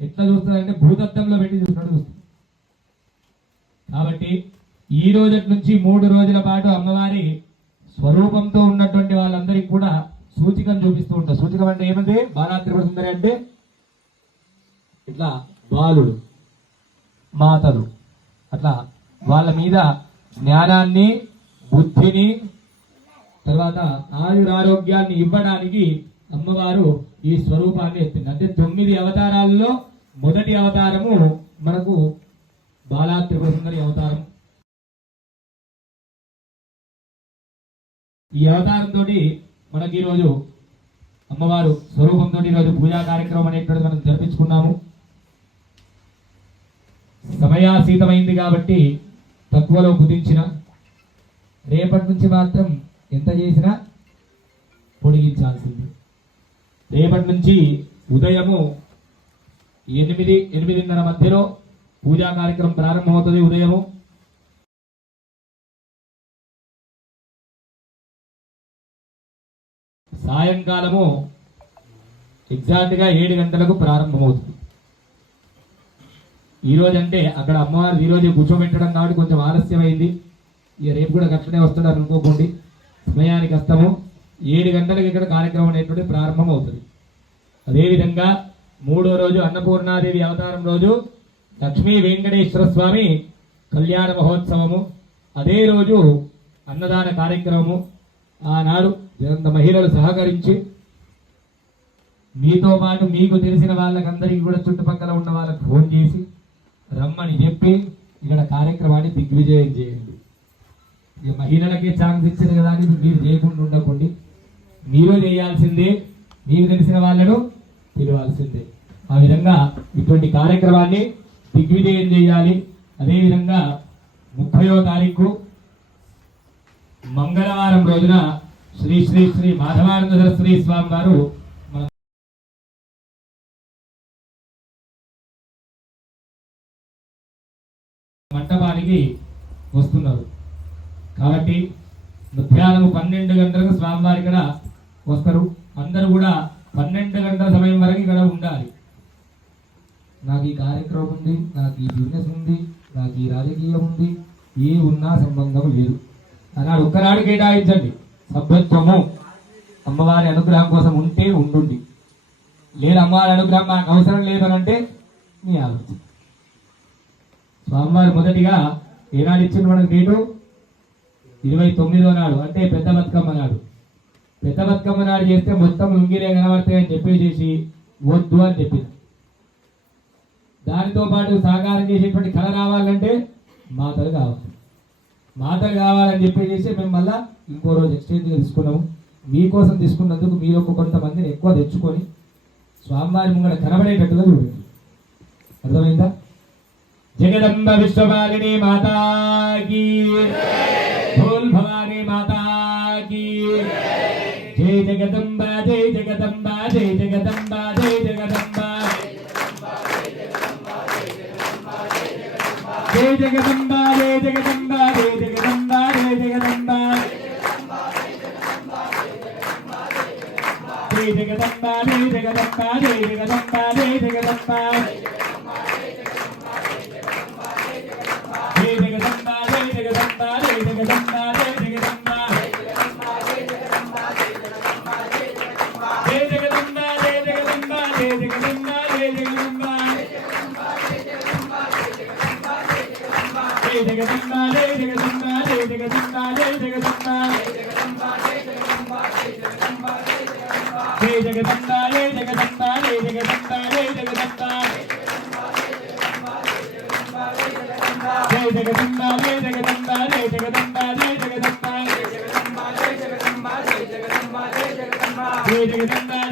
ఎట్లా చూస్తున్నారంటే భూతత్వంలో పెట్టి చూస్తున్నాడు చూస్తుంది కాబట్టి ఈ రోజు నుంచి మూడు రోజుల పాటు అమ్మవారి స్వరూపంతో ఉన్నటువంటి వాళ్ళందరికీ కూడా సూచికను చూపిస్తూ ఉంటారు సూచికం అంటే ఏమంటే బాలాత్రిపుర సుందరి అంటే ఇట్లా బాలుడు మాతలు. అట్లా వాళ్ళ మీద జ్ఞానాన్ని బుద్ధిని తర్వాత ఆయురారోగ్యాన్ని ఇవ్వడానికి అమ్మవారు ఈ స్వరూపాన్ని ఎత్తింది. అంటే తొమ్మిది అవతారాల్లో మొదటి అవతారము మనకు బాలా అవతారం. ఈ అవతారం తోటి మనకి ఈరోజు అమ్మవారు స్వరూపంతో ఈరోజు పూజా కార్యక్రమం అనేటువంటిది మనం జరిపించుకున్నాము. సమయాసీతమైంది కాబట్టి తక్కువలో కుదించిన రేపటి నుంచి మాత్రం ఎంత చేసినా పొడిగించాల్సింది. రేపటి నుంచి ఉదయము ఎనిమిది ఎనిమిదిన్నర మధ్యలో పూజా కార్యక్రమం ప్రారంభమవుతుంది ఉదయము. సాయంకాలము ఎగ్జాక్ట్గా ఏడు గంటలకు ప్రారంభమవుతుంది. ఈ అంటే అక్కడ అమ్మవారు ఈరోజు కూర్చోబెట్టడం కాబట్టి కొంచెం ఆలస్యమైంది. ఇక రేపు కూడా గట్లనే వస్తాడు అనుకోకండి. సమయానికి వస్తాము. ఏడు గంటలకు ఇక్కడ కార్యక్రమం అనేటువంటి ప్రారంభం అవుతుంది. అదేవిధంగా మూడో రోజు అన్నపూర్ణాదేవి అవతారం రోజు లక్ష్మీ వెంకటేశ్వర స్వామి కళ్యాణ మహోత్సవము. అదే రోజు అన్నదాన కార్యక్రమము. ఆనాడు ఎంత మహిళలు సహకరించి మీతో పాటు మీకు తెలిసిన వాళ్ళకందరికీ కూడా చుట్టుపక్కల ఉన్న వాళ్ళకి ఫోన్ చేసి రమ్మని చెప్పి ఇక్కడ కార్యక్రమాన్ని దిగ్విజయం చేయండి. ఇక మహిళలకే ఛాన్స్ ఇచ్చారు కదా అని మీరు చేయకుండా ఉండకండి. మీరు చేయాల్సిందే మీకు తెలిసిన వాళ్ళను పిలవాల్సిందే. ఆ విధంగా ఇటువంటి కార్యక్రమాన్ని దిగ్విజయం చేయాలి. అదేవిధంగా ముప్పయో తారీఖు మంగళవారం రోజున శ్రీ శ్రీ శ్రీ మాధవానంద శ్రీ స్వామి వారు మంటపానికి వస్తున్నారు. కాబట్టి మధ్యాహ్నం పన్నెండు గంటలకు స్వామివారి ఇక్కడ వస్తారు. అందరూ కూడా పన్నెండు గంటల సమయం వరకు ఇక్కడ ఉండాలి. నాకు ఈ కార్యక్రమం ఉంది నాకు ఈ బిజినెస్ ఉంది నాకు ఈ రాజకీయం ఉంది ఏ ఉన్నా సంబంధం లేదు. అన్నాడు ఒక్కనాడు కేటాయించండి. సభ్యత్వము. అమ్మవారి అనుగ్రహం కోసం ఉంటే ఉండుండి. లేదు అమ్మవారి అనుగ్రహం నాకు అవసరం లేదు అంటే మీ ఆలోచన. స్వామివారు మొదటిగా ఏనాడు ఇచ్చింది మనకు డేటు? ఇరవై తొమ్మిదో నాడు అంటే పెద్ద బతుకమ్మ నాడు. పెద్ద బతుకమ్మ నాడు చేస్తే మొత్తం లుంగిలే కనబడతాయి అని చెప్పి చేసి వద్దు అని చెప్పింది దానితో పాటు సహకారం చేసేటువంటి కళ రావాలంటే మాతలు కావాలి. మాతలు కావాలని చెప్పి చేసి మేము మళ్ళీ ఇంకో రోజు ఎక్స్చేంజ్ తీసుకున్నాము. మీకోసం తీసుకున్నందుకు మీరు ఒక కొంతమందిని ఎక్కువ తెచ్చుకొని స్వామివారి ముంగడ కనబడేటట్టుగా చూడండి. అర్థమైందా? జగదంబ విశ్వమాలిని మాతాకి. జై జగదంబ జై జగదంబ జై జగదంబ జై జగదంబ జై జగదంబ జై జగదంబ జై జగదంబ జై జగదంబ జై జగదంబ జై జగదంబ జై జగదంబ జై జగదంబ జై జగదంబ జై జగదంబ జై జగదంబ జై జగదంబ జై జగదంబ జై జగదంబ జై జగదంబ జై జగదంబ జై జగదంబ జై జగదంబ జై జగదంబ జై జగదంబ జై జగదంబ జై జగదంబ జై జగదంబ జై జగదంబ జై జగదంబ